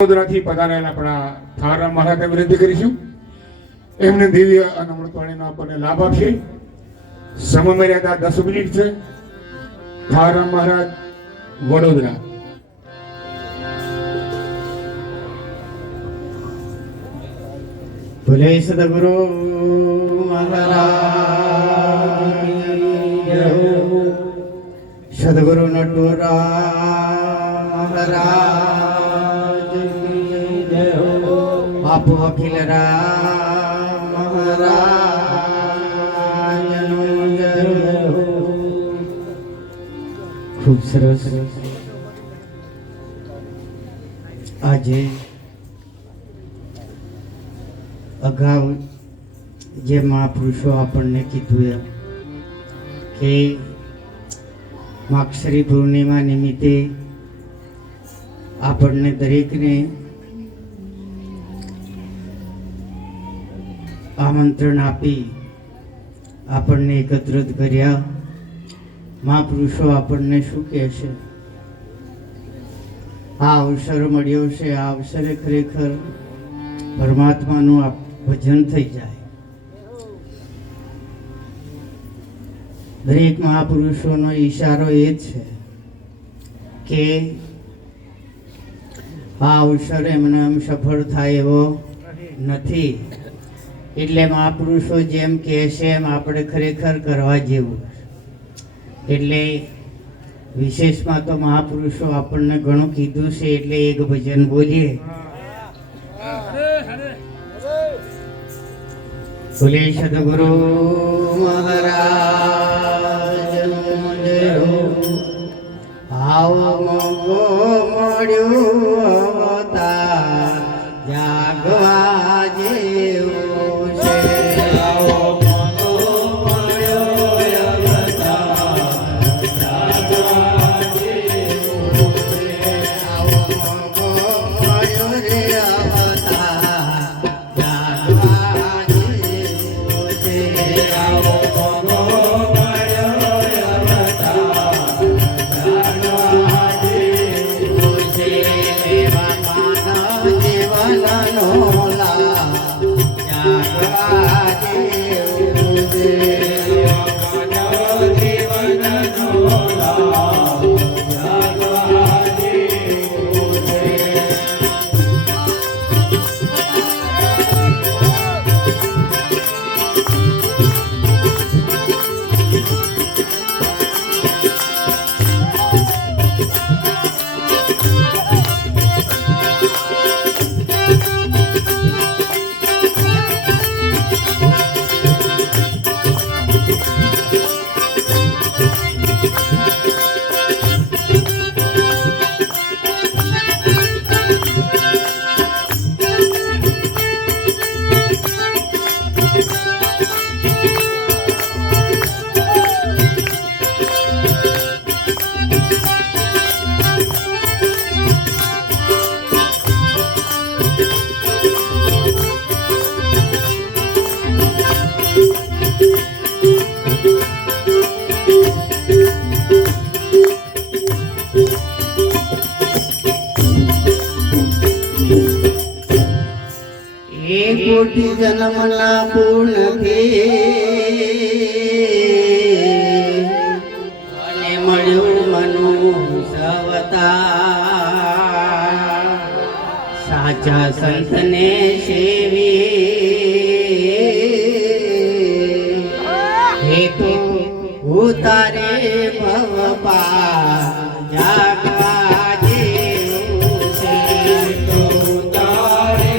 વડોદરાથી પધારેલા આપણા થારા મહારાજને વિનંતી કરીશું એમને દિવ્ય અને અમૃતવાણીનો આપણને લાભ આપશે. સમય મર્યાદા 10 મિનિટ છે. થારા મહારાજ વડોદરા. બોલે સદગુરુ મહારાજ સદગુરુ નટુરા મહારાજ બાપુ અખિલ રામ મહારાજ ખૂબ સરસ. આજે અગાઉ જે મહાપુરુષો આપણને કીધું એમ કે માક્ષરી પૂર્ણિમા નિમિત્તે આપણને દરેકને આમંત્રણ આપી આપણને એકત્રિત કર્યા. મહાપુરુષો આપણને શું કહેશે? આ અવસર મળ્યો છે. આ અવસરે ખરેખર પરમાત્માનું ભજન થઈ જાય. દરેક મહાપુરુષોનો ઈશારો એ છે કે આ અવસર એમને એમ સફળ થાય એવો નથી. એટલે મહાપુરુષો જેમ કહે છે એમ આપણે ખરેખર કરવા જેવું. એટલે વિશેષમાં તો મહાપુરુષો આપણને ઘણું કીધું છે એટલે એક ભજન બોલીએ. બોલે સદગુરુ મહારાજ આવો મોકો મળ્યો અવતાર જાગવા જેવું છે. આવો મોકો મળ્યો અવતાર જાગવા જેવું છે. આવો મોકો મળ્યો રે અવતાર જાગવા જેવું છે. આવો મોકો મળ્યો અવતાર જાગવા જેવું છે. એવા માનવ જીવનનો લાભ જાગવા જેવું છે. એવા માનવ જીવનનો લાભ જાગવા જેવું છે. એક કોટી જન્મના પૂર્ણથી મને મળ્યું મનુષ્યવતાર. સાચા સંતને સેવી હેતુ ઉતારે ભવ પાર જાગવા જેવું છે. તો ઉતારે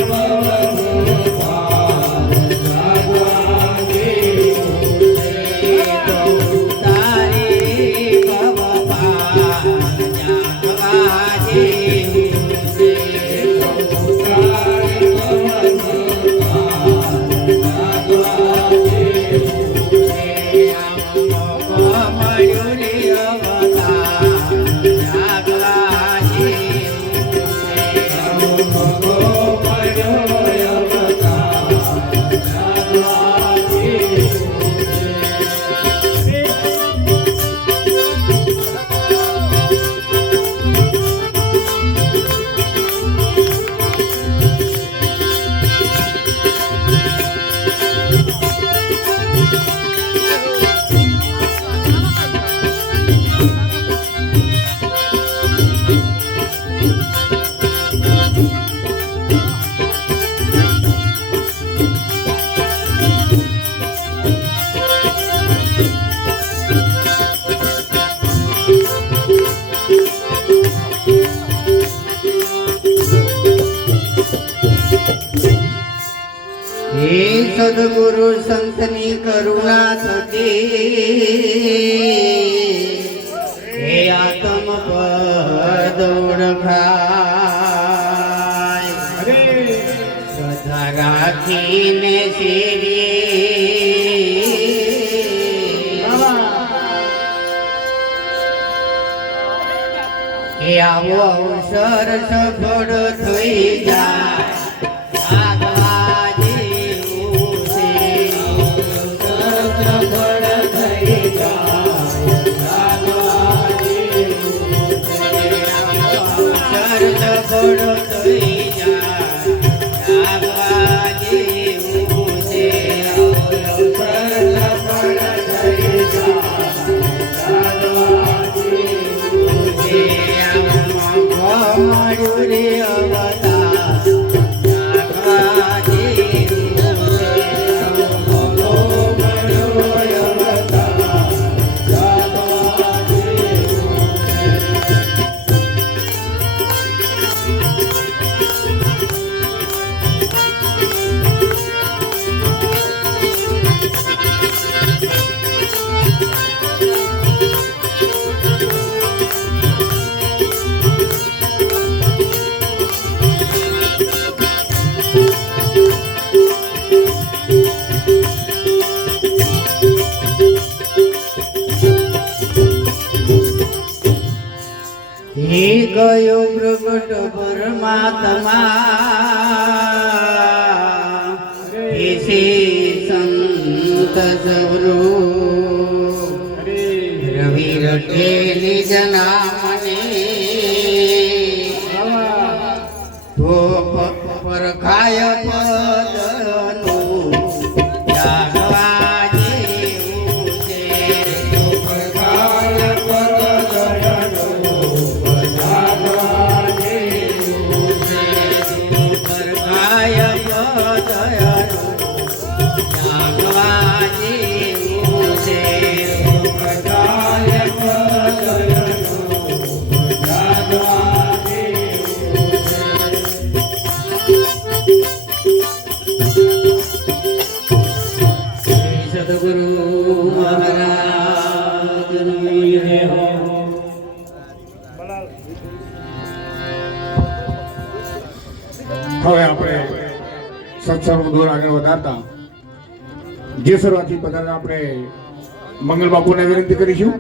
હે સદગુરુ સંતની કરુણા થકી હે આત્મ પદ ઓળખાય શ્રદ્ધા રાખીને એ આવો અવસર સફળ થઈ જાય આગવા જેવું છે. સફળ થઈ જાય આગવા જેવું છે. અવસર સફળ થઈ જાય આગવા જેવું છે. અવસર સફળ થઈ જાય માયુરે અવતાર આગવા જેવું છે. હે ગયો પ્રગટ પરમાત્મા હે સંત સવરો રવિ રટેલી જનામને તો પરખાય પદનું જાગવા જેવું છે. પરખાય સદગુરુ મહારાજનો જય હો. હવે આપણે સત્સંગ દૂર આગળ વધારતા જે શરૂઆતથી પધારેલા આપણે મંગલ બાપુને વિનંતી કરીશું